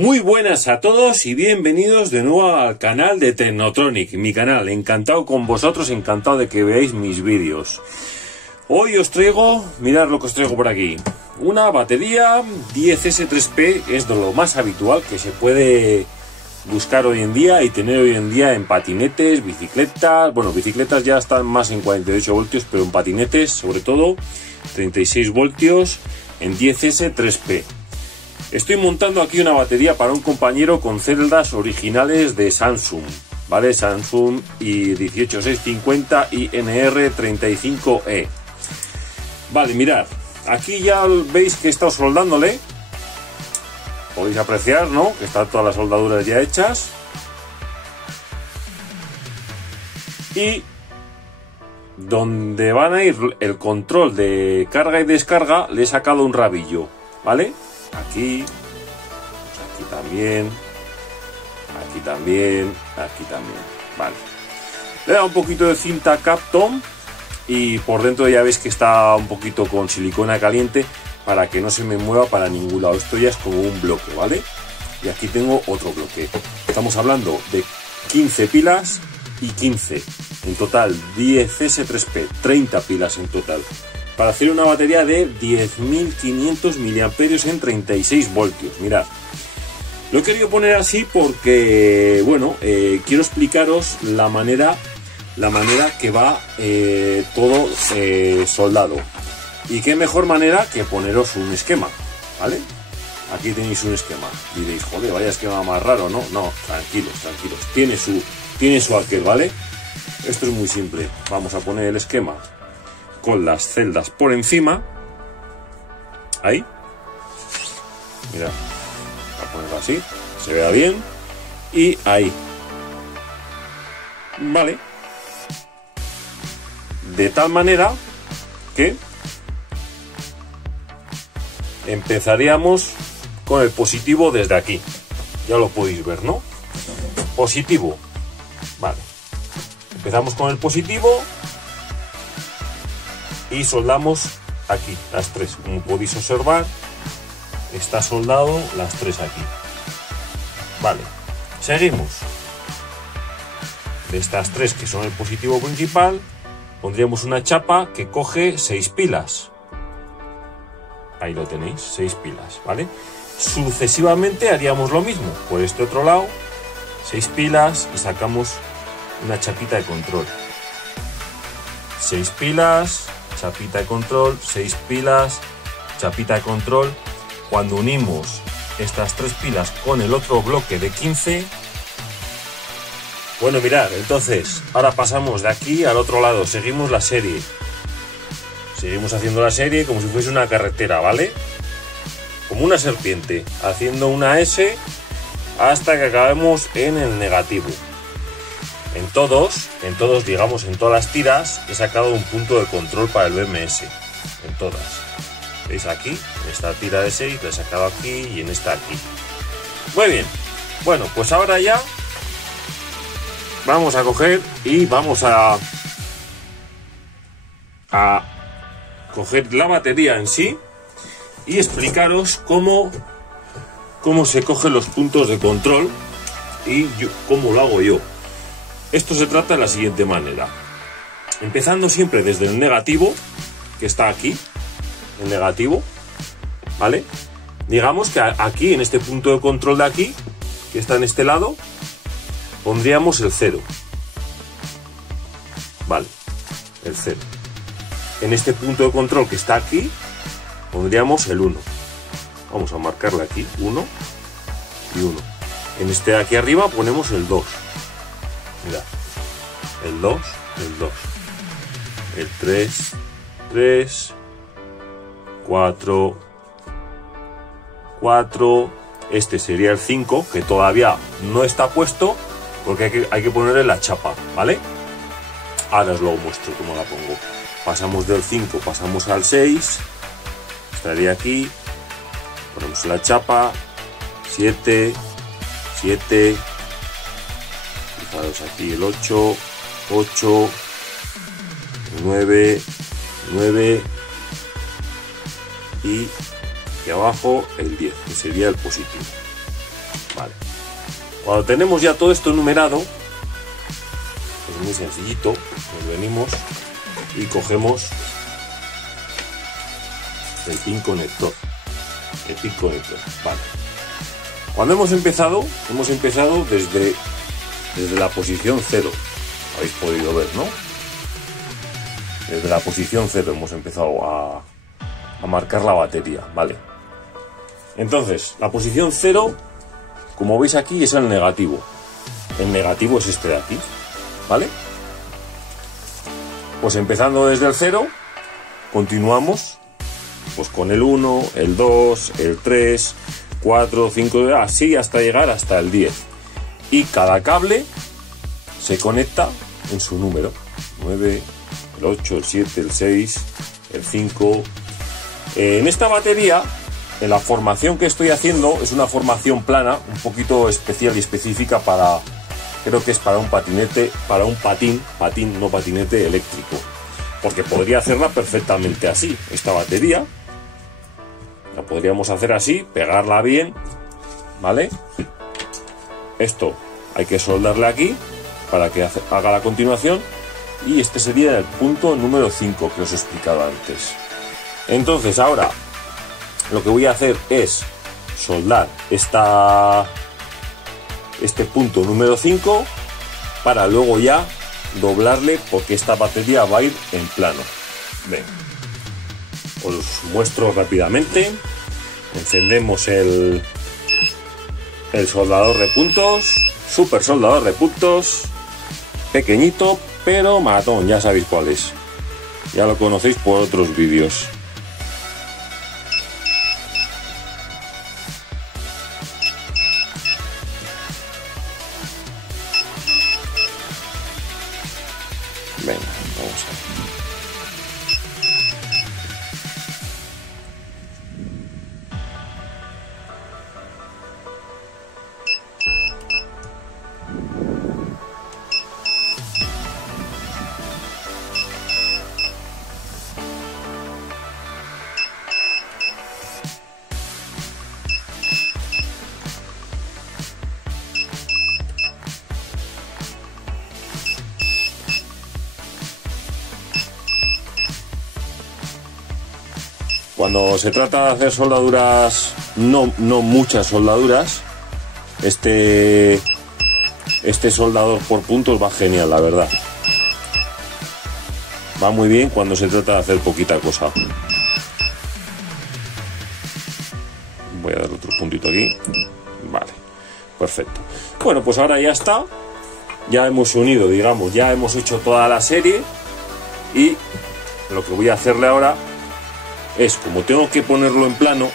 Muy buenas a todos y bienvenidos de nuevo al canal de Technotronic, mi canal. Encantado con vosotros, encantado de que veáis mis vídeos. Hoy os traigo, mirad lo que os traigo por aquí. Una batería 10S3P, es de lo más habitual que se puede buscar hoy en día y tener hoy en día en patinetes, bicicletas. Bueno, bicicletas ya están más en 48 voltios, pero en patinetes sobre todo 36 voltios en 10S3P. Estoy montando aquí una batería para un compañero con celdas originales de Samsung, ¿vale? Samsung i18650 y NR35E. Vale, mirad, aquí ya veis que he estado soldándole. Podéis apreciar, ¿no? Que están todas las soldaduras ya hechas. Y donde van a ir el control de carga y descarga, le he sacado un rabillo, ¿vale? Aquí, aquí también, aquí también, aquí también, vale. Le he dado un poquito de cinta Kapton y por dentro ya veis que está un poquito con silicona caliente para que no se me mueva para ningún lado. Esto ya es como un bloque, ¿vale? Y aquí tengo otro bloque. Estamos hablando de 15 pilas y 15. En total, 10S3P, 30 pilas en total. Para hacer una batería de 10.500 mAh en 36 voltios. Mirad, lo he querido poner así porque, bueno, quiero explicaros la manera que va todo soldado. Y qué mejor manera que poneros un esquema, ¿vale? Aquí tenéis un esquema. Diréis, joder, vaya esquema más raro, ¿no? No, tranquilos, tranquilos. Tiene su aquel, ¿vale? Esto es muy simple. Vamos a poner el esquema con las celdas por encima. Ahí. Mira, voy a ponerlo así, se vea bien. Y ahí. Vale. De tal manera que empezaríamos con el positivo desde aquí. Ya lo podéis ver, ¿no? Positivo. Vale. Empezamos con el positivo y soldamos aquí las tres. Como podéis observar, está soldado las tres aquí. Vale, seguimos. De estas tres que son el positivo principal, pondríamos una chapa que coge 6 pilas. Ahí lo tenéis, 6 pilas, ¿vale? Sucesivamente haríamos lo mismo por este otro lado, 6 pilas y sacamos una chapita de control. 6 pilas, chapita de control, 6 pilas, chapita de control. Cuando unimos estas 3 pilas con el otro bloque de 15, bueno, mirad, entonces ahora pasamos de aquí al otro lado, seguimos la serie. Seguimos haciendo la serie como si fuese una carretera, ¿vale? Como una serpiente, haciendo una S hasta que acabemos en el negativo. En todos, digamos, en todas las tiras he sacado un punto de control para el BMS. En todas. ¿Veis aquí? En esta tira de 6 le he sacado aquí y en esta aquí. Muy bien. Bueno, pues ahora ya vamos a coger y vamos a coger la batería en sí y explicaros cómo se cogen los puntos de control y cómo lo hago yo. Esto se trata de la siguiente manera. Empezando siempre desde el negativo, que está aquí, el negativo, ¿vale? Digamos que aquí, en este punto de control de aquí, que está en este lado, pondríamos el 0. Vale, el 0. En este punto de control que está aquí, pondríamos el 1. Vamos a marcarle aquí, 1 y 1. En este de aquí arriba ponemos el 2. Mirad, el 2, el 2, el 3, 3, 4, 4, este sería el 5, que todavía no está puesto porque hay que ponerle la chapa, ¿vale? Ahora os lo muestro cómo la pongo. Pasamos del 5, pasamos al 6, estaría aquí, ponemos la chapa, 7, 7, fijaros aquí el 8, 8, 9, 9 y aquí abajo el 10, que sería el positivo. Vale. Cuando tenemos ya todo esto numerado, es muy sencillito. Nos venimos y cogemos el pin conector. Vale. Cuando hemos empezado desde la posición 0. Habéis podido ver, ¿no? Desde la posición 0 hemos empezado a marcar la batería, ¿vale? Entonces, la posición 0, como veis aquí, es el negativo. El negativo es este de aquí, ¿vale? Pues empezando desde el 0, continuamos pues con el 1, el 2, el 3, 4, 5, así hasta llegar hasta el 10. Y cada cable se conecta en su número. 9, el 8, el 7, el 6, el 5. En esta batería, en la formación que estoy haciendo, es una formación plana, un poquito especial y específica para, creo que es para un patinete, para un patín, no patinete eléctrico. Porque podría hacerla perfectamente así, esta batería. La podríamos hacer así, pegarla bien, ¿vale? Esto hay que soldarle aquí para que haga la continuación. Y este sería el punto número 5 que os he explicado antes. Entonces ahora lo que voy a hacer es soldar este punto número 5 para luego ya doblarle, porque esta batería va a ir en plano. Ven, os muestro rápidamente. Encendemos el soldador de puntos, super soldador de puntos, pequeñito pero matón, ya sabéis cuál es, ya lo conocéis por otros vídeos. Venga, vamos a ver. Cuando se trata de hacer soldaduras, no muchas soldaduras, este soldador por puntos va genial, la verdad. Va muy bien cuando se trata de hacer poquita cosa. Voy a dar otro puntito aquí. Vale, perfecto. Bueno, pues ahora ya está. Ya hemos unido, digamos, ya hemos hecho toda la serie. Y lo que voy a hacerle ahora es, como tengo que ponerlo en plano,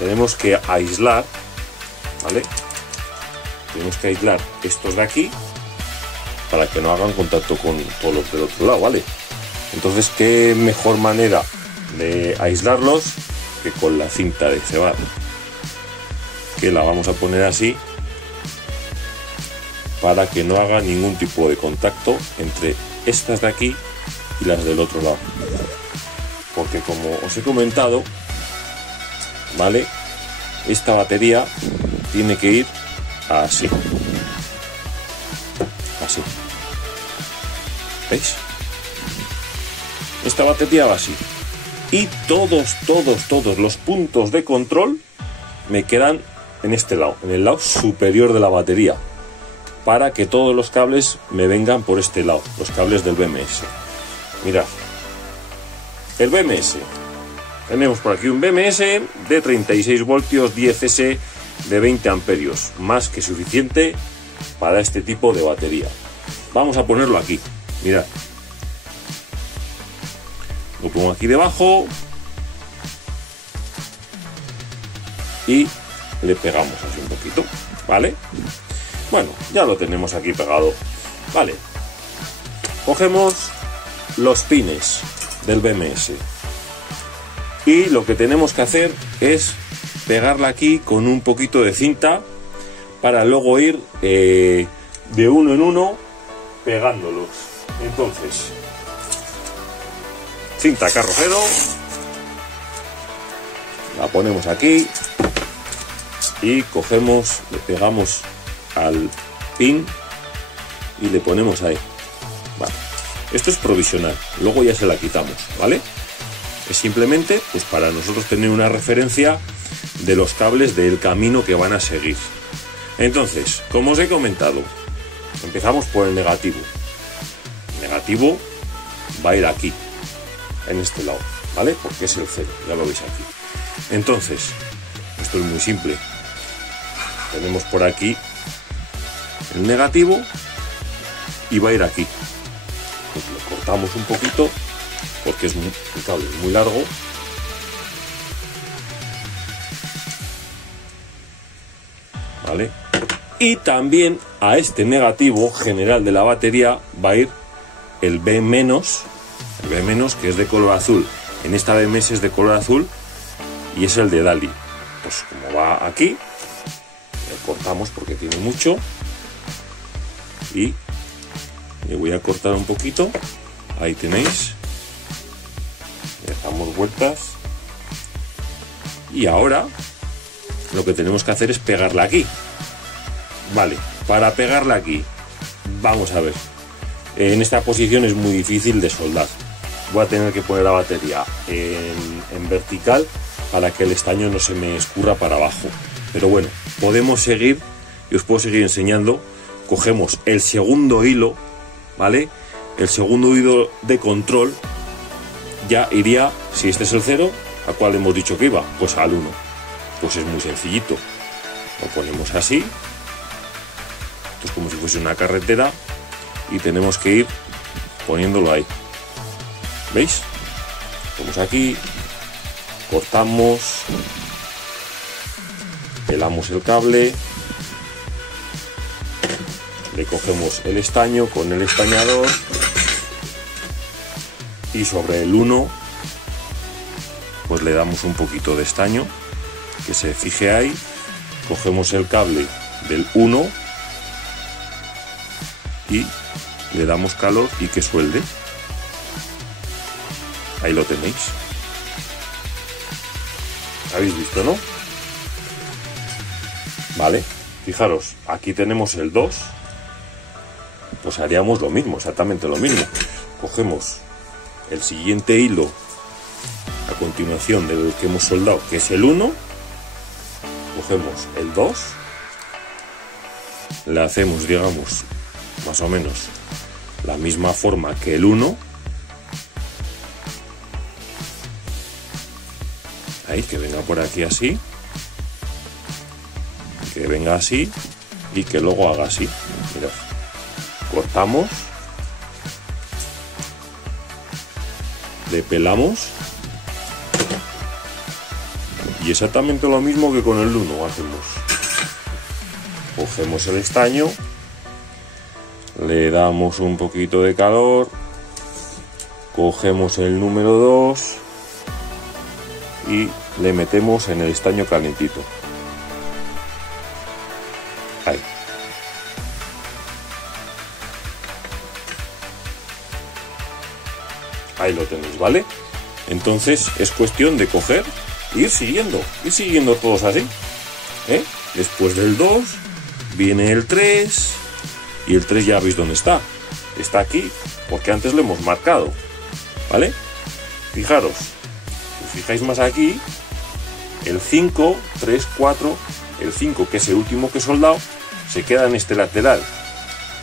tenemos que aislar, ¿vale? Tenemos que aislar estos de aquí para que no hagan contacto con todos los del otro lado, ¿vale? Entonces, ¿qué mejor manera de aislarlos que con la cinta de cebar? Que la vamos a poner así para que no haga ningún tipo de contacto entre estas de aquí y las del otro lado. Porque como os he comentado, ¿vale? Esta batería tiene que ir así. Así. ¿Veis? Esta batería va así. Y todos los puntos de control me quedan en este lado, en el lado superior de la batería, para que todos los cables me vengan por este lado, los cables del BMS. Mirad. El BMS, tenemos por aquí un BMS de 36 voltios 10S de 20 amperios, más que suficiente para este tipo de batería. Vamos a ponerlo aquí, mirad. Lo pongo aquí debajo y le pegamos así un poquito, ¿vale? Bueno, ya lo tenemos aquí pegado, ¿vale? Cogemos los pines del BMS y lo que tenemos que hacer es pegarla aquí con un poquito de cinta para luego ir de uno en uno pegándolos. Entonces, cinta carrocero, la ponemos aquí y cogemos, le pegamos al pin y le ponemos ahí. Vale. Esto es provisional, luego ya se la quitamos, ¿vale? Es simplemente pues para nosotros tener una referencia de los cables del camino que van a seguir. Entonces, como os he comentado, empezamos por el negativo. El negativo va a ir aquí, en este lado, ¿vale? Porque es el 0, ya lo veis aquí. Entonces, esto es muy simple. Tenemos por aquí el negativo y va a ir aquí. Pues lo cortamos un poquito porque es el cable es muy largo. ¿Vale? Y también a este negativo general de la batería va a ir el B-, que es de color azul. En esta BMS es de color azul y es el de DALI. Pues como va aquí, le cortamos porque tiene mucho y le voy a cortar un poquito. Ahí tenéis. Le damos vueltas y ahora lo que tenemos que hacer es pegarla aquí. Vale, para pegarla aquí, vamos a ver. En esta posición es muy difícil de soldar. Voy a tener que poner la batería en vertical para que el estaño no se me escurra para abajo. Pero bueno, podemos seguir y os puedo seguir enseñando. Cogemos el segundo hilo, ¿vale? El segundo hilo de control ya iría, si este es el 0, ¿a cuál hemos dicho que iba? Pues al 1. Pues es muy sencillito. Lo ponemos así. Esto es como si fuese una carretera y tenemos que ir poniéndolo ahí. ¿Veis? Ponemos aquí, cortamos, pelamos el cable, le cogemos el estaño con el estañador y sobre el 1 pues le damos un poquito de estaño que se fije ahí. Cogemos el cable del 1 y le damos calor y que suelde. Ahí lo tenéis. ¿Habéis visto, no? Vale, fijaros, aquí tenemos el 2. Pues haríamos lo mismo, exactamente lo mismo. Cogemos el siguiente hilo a continuación del que hemos soldado, que es el 1. Cogemos el 2. Le hacemos, digamos, más o menos la misma forma que el 1. Ahí, que venga por aquí así, que venga así y que luego haga así. Mirad, cortamos, le pelamos y exactamente lo mismo que con el 1 hacemos. Cogemos el estaño, le damos un poquito de calor, cogemos el número 2 y le metemos en el estaño calentito. Ahí. Ahí lo tenéis, ¿vale? Entonces es cuestión de coger e ir siguiendo todos así, ¿eh? Después del 2 viene el 3 y el 3 ya veis dónde está. Está aquí porque antes lo hemos marcado, ¿vale? Fijaros, si fijáis más aquí, el 5, 3, 4, el 5, que es el último que he soldado, se queda en este lateral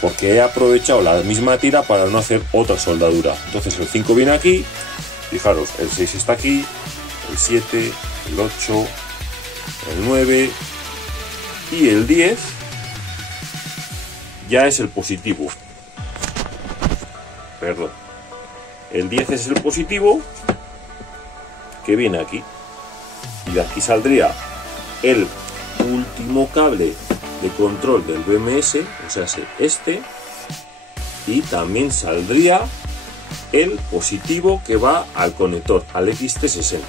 porque he aprovechado la misma tira para no hacer otra soldadura. Entonces el 5 viene aquí, fijaros, el 6 está aquí, el 7, el 8, el 9 y el 10 ya es el positivo. Perdón, el 10 es el positivo que viene aquí y de aquí saldría el último cable de control del BMS, o sea, este, y también saldría el positivo que va al conector, al XT60.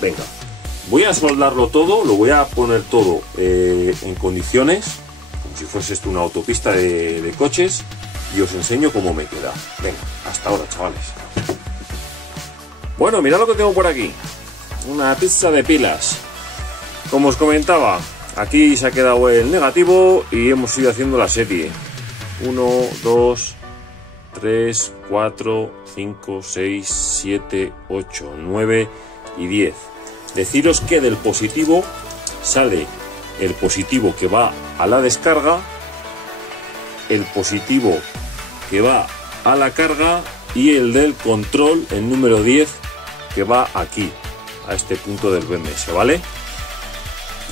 Venga, voy a soldarlo todo, lo voy a poner todo en condiciones, como si fuese esto una autopista de coches, y os enseño cómo me queda. Venga, hasta ahora, chavales. Bueno, mirad lo que tengo por aquí. Una pizza de pilas. Como os comentaba, aquí se ha quedado el negativo y hemos ido haciendo la serie. 1, 2, 3, 4, 5, 6, 7, 8, 9 y 10. Deciros que del positivo sale el positivo que va a la descarga, el positivo que va a la carga y el del control, el número 10, que va aquí, a este punto del BMS, ¿vale?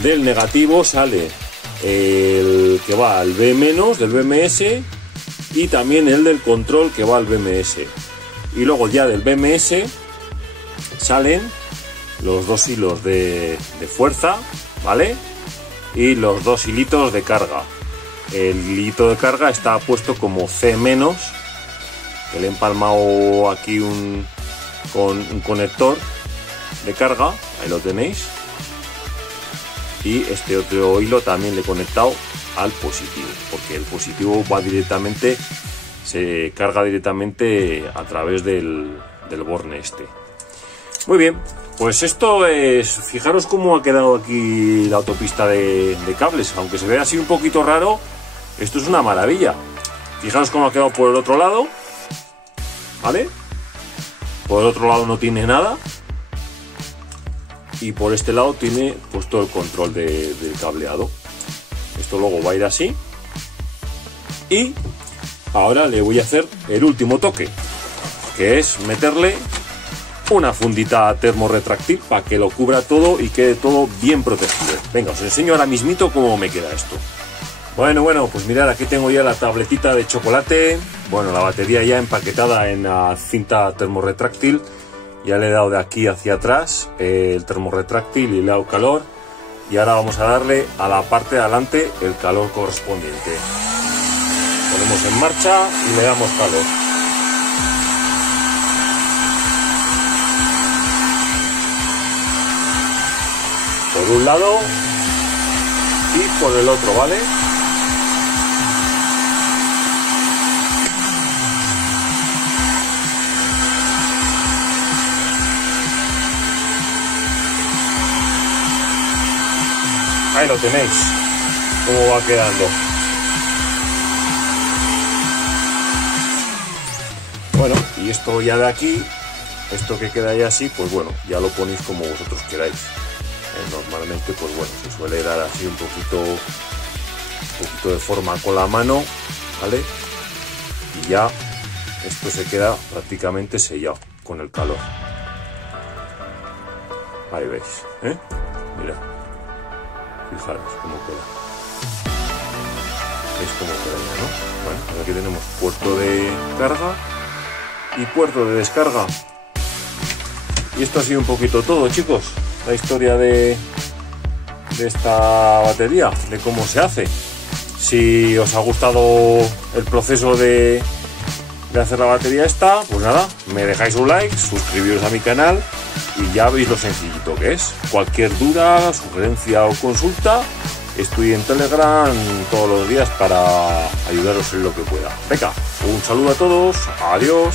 Del negativo sale el que va al B- del BMS y también el del control que va al BMS. Y luego ya del BMS salen los dos hilos de fuerza, ¿vale? Y los dos hilitos de carga. El hilito de carga está puesto como C-, que le he empalmado aquí con un conector de carga, ahí lo tenéis. Y este otro hilo también le he conectado al positivo, porque el positivo va directamente, se carga directamente a través del borne este. Muy bien, pues esto es, fijaros cómo ha quedado aquí la autopista de cables, aunque se vea así un poquito raro, esto es una maravilla. Fijaros cómo ha quedado por el otro lado, ¿vale? Por el otro lado no tiene nada. Y por este lado tiene puesto el control del cableado. Esto luego va a ir así. Y ahora le voy a hacer el último toque, que es meterle una fundita termorretráctil para que lo cubra todo y quede todo bien protegido. Venga, os enseño ahora mismito cómo me queda esto. Bueno, pues mirad, aquí tengo ya la tabletita de chocolate. Bueno, la batería ya empaquetada en la cinta termorretráctil. Ya le he dado de aquí hacia atrás el termorretráctil y le he dado calor. Y ahora vamos a darle a la parte de adelante el calor correspondiente. Ponemos en marcha y le damos calor. Por un lado y por el otro, ¿vale? Ahí lo tenéis, cómo va quedando. Bueno, y esto ya de aquí, esto que queda ya así, pues bueno, ya lo ponéis como vosotros queráis. Normalmente, pues bueno, se suele dar así un poquito de forma con la mano, ¿vale? Y ya esto se queda prácticamente sellado con el calor. Ahí veis, ¿eh? Mirad. Fijaros cómo queda. ¿Veis cómo queda ya, no? Bueno, aquí tenemos puerto de carga y puerto de descarga. Y esto ha sido un poquito todo, chicos. La historia de esta batería, de cómo se hace. Si os ha gustado el proceso de hacer la batería esta, pues nada, me dejáis un like, suscribiros a mi canal y ya veis lo sencillito que es. Cualquier duda, sugerencia o consulta, estoy en Telegram todos los días para ayudaros en lo que pueda. Venga, un saludo a todos, adiós.